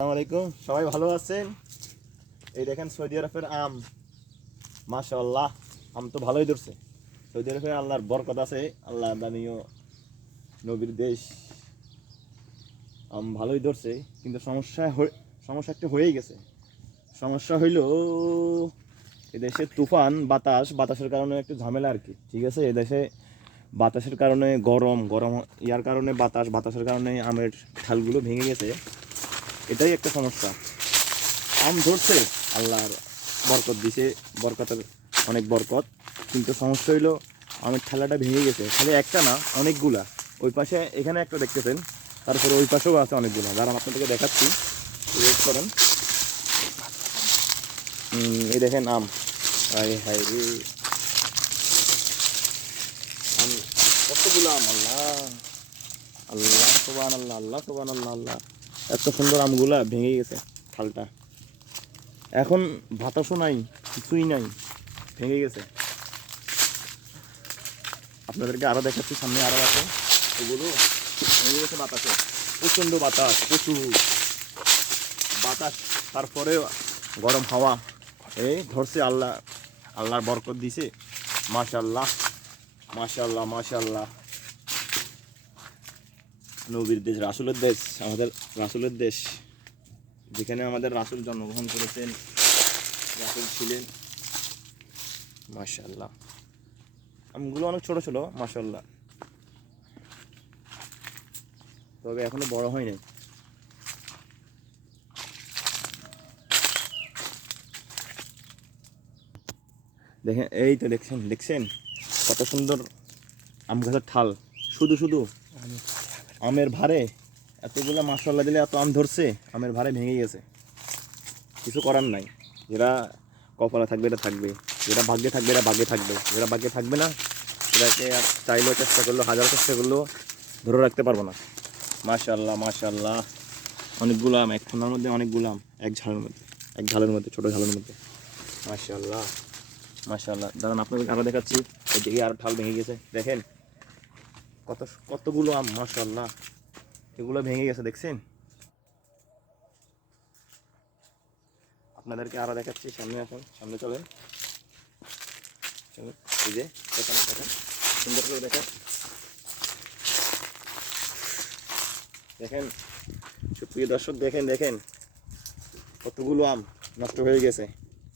আসসালামু আলাইকুম, সবাই ভালো আছেন? এই দেখেন সৌদি আরবের আম, মাশাআল্লাহ। আম তো ভালোই ধরছে। সৌদি আরবে আল্লাহর বরকত আছে, আল্লাহ দানীয় নবীর দেশ। আম ভালোই ধরছে, কিন্তু সমস্যা একটা হয়েই গেছে। সমস্যা হইল এদেশে তুফান বাতাসের কারণে একটু ঝামেলা আর কি। ঠিক আছে, এদেশে বাতাসের কারণে গরম গরম ইয়ার কারণে বাতাসের কারণে আমের ঠালগুলো ভেঙে গেছে। এটাই একটা সমস্যা। আম ধরছে, আল্লাহর বরকত দিছে, বরকতের অনেক বরকত। কিন্তু সমস্যা হইলো আমের ঠেলাটা ভেঙে গেছে। খালি একটা না, অনেকগুলা। ওই পাশে এখানে একটা দেখতেছেন, তারপরে ওই পাশেও আছে অনেকগুলো। যারা আপনাদেরকে দেখাচ্ছি, ওয়েট করেন। এই দেখেন আম, হায় হায় রে, আম কতগুলো আম! আল্লাহ আল্লাহ সুবহানাল্লাহ, আল্লাহ সুবহানাল্লাহ, আল্লাহ! এত সুন্দর আমগুলা ভেঙে গেছে ঠালটা। এখন বাতাসও নাই, কিছুই নাই, ভেঙে গেছে। আপনাদেরকে আরো দেখাচ্ছি, সামনে আরো আছে, এগুলো ভেঙে গেছে বাতাসে। প্রচণ্ড বাতাস, প্রচুর বাতাস, তারপরে গরম হাওয়া। এই ধরছে, আল্লাহর বরকত দিছে। মাশাআল্লাহ, মাশাআল্লাহ, মাশাআল্লাহ। নবীর দেশ, রাসূলের দেশ, আমাদের রাসূলের দেশ, যেখানে আমাদের রাসূল জন্মগ্রহণ করেছেন, রাসূল ছিলেন। মাশাআল্লাহ, আমগুলো অনেক ছোট ছোট, মাশাআল্লাহ, তবে এখনো বড় হয় নাই। দেখেন, এই তো দেখছেন কত সুন্দর আম গাছের ঠাল। শুধু শুধু আমের ভারে এতগুলো মাশাআল্লাহ দিলে এত আম ধরছে, আমের ভারে ভেঙে গেছে। কিছু করার নাই। যেটা কপালে থাকবে এটা থাকবে, যেটা ভাগ্যে থাকবে এটা ভাগ্যে থাকবে, যেটা ভাগ্যে থাকবে না সেটাকে আর চাইলেও চেষ্টা করলেও, হাজার চেষ্টা করলেও ধরে রাখতে পারবো না। মাশাআল্লাহ, মাশাআল্লাহ, অনেকগুলো আম এক ঠান্ডার মধ্যে, অনেকগুলো আম এক ঝালের মধ্যে, ছোটো ঝালের মধ্যে। মাশাআল্লাহ, মাশাআল্লাহ। দাঁড়ান, আপনাদের আরো দেখাচ্ছি। এদিকে আর ঠাল ভেঙে গেছে, দেখেন কতগুলো আম, মাশাআল্লাহ। এগুলো ভেঙে গেছে, দেখছেন? আপনাদেরকে আরো দেখাচ্ছি, সামনে আসুন, সামনে চলেন, চলেন। এই যে দেখেন, সুন্দর করে দেখেন, দেখেন সুপ্রিয় দর্শক, দেখেন কতগুলো আম নষ্ট হয়ে গেছে।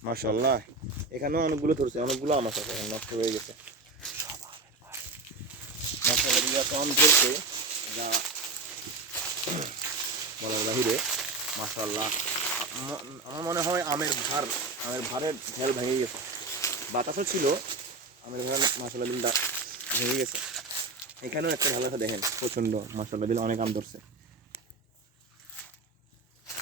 মাশাআল্লাহ, এখানেও অনেকগুলো ধরছে, অনেকগুলো আম আছে নষ্ট হয়ে গেছে। মাশাআল্লাহ, এত আম ধরছে যা বলার বাহিরে। মাশাআল্লাহ, আমার মনে হয় আমের ভারের ঢেল ভেঙে গেছে। বাতাসও ছিল, আমের ভার মাশাআল্লাহ দিলটা ভেঙে গেছে। এখানেও একটা ভালো আছে, দেখেন প্রচণ্ড, মাশাআল্লাহ দিলে অনেক আম ধরছে।